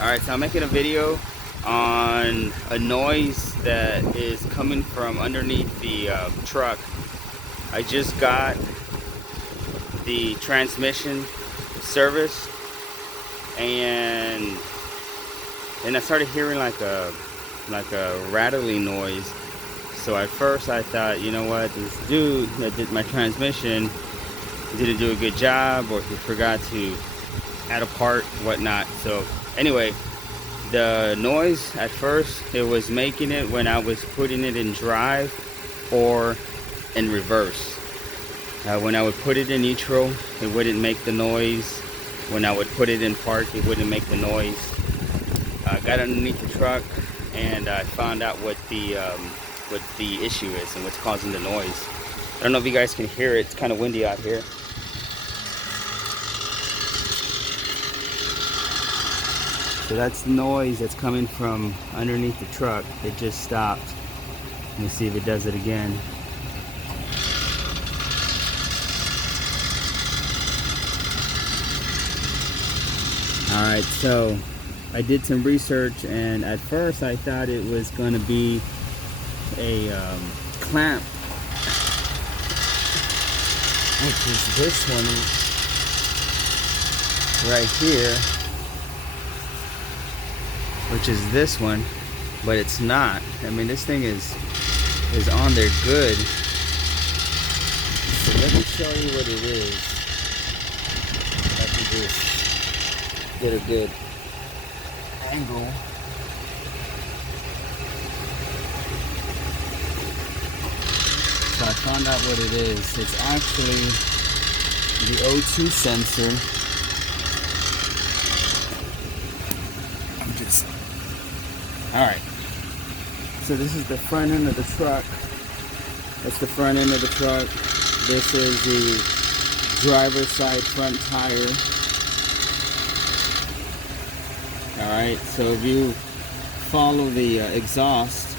Alright, so I'm making a video on a noise that is coming from underneath the truck. I just got the transmission serviced, and I started hearing like a rattling noise. So at first I thought, you know what, this dude that did my transmission didn't do a good job, or he forgot to add a part, whatnot. So anyway, the noise at first, it was making it when I was putting it in drive or in reverse. When I would put it in neutral, it wouldn't make the noise. When I would put it in park, it wouldn't make the noise. I got underneath the truck and I found out what the issue is and what's causing the noise. I don't know if you guys can hear it. It's kind of windy out here. So that's the noise that's coming from underneath the truck. It just stopped. Let me see if it does it again. Alright, so I did some research, and at first I thought it was going to be a clamp, which is this one right here, which is this one, but it's not. I mean, this thing is on there good. So let me show you what it is. I can just get a good angle. So I found out what it is. It's actually the O2 sensor. Alright, so this is the front end of the truck. That's the front end of the truck. This is the driver's side front tire. Alright, so if you follow the exhaust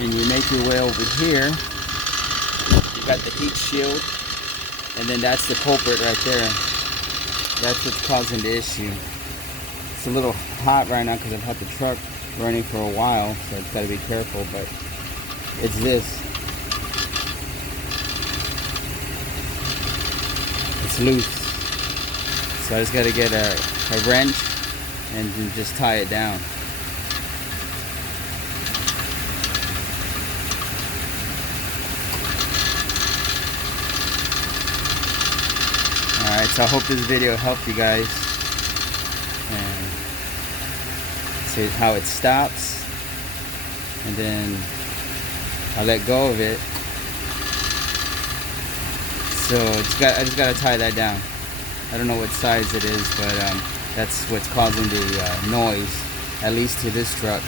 and you make your way over here, you got the heat shield, and then that's the culprit right there. That's what's causing the issue. It's a little hot right now because I've had the truck running for a while, so it's got to be careful, but it's this. It's loose. So I just got to get a wrench and then just tie it down. Alright, so I hope this video helped you guys. And see how it stops, and then I let go of it. So I just gotta tie that down. I don't know what size it is, but that's what's causing the noise, at least to this truck.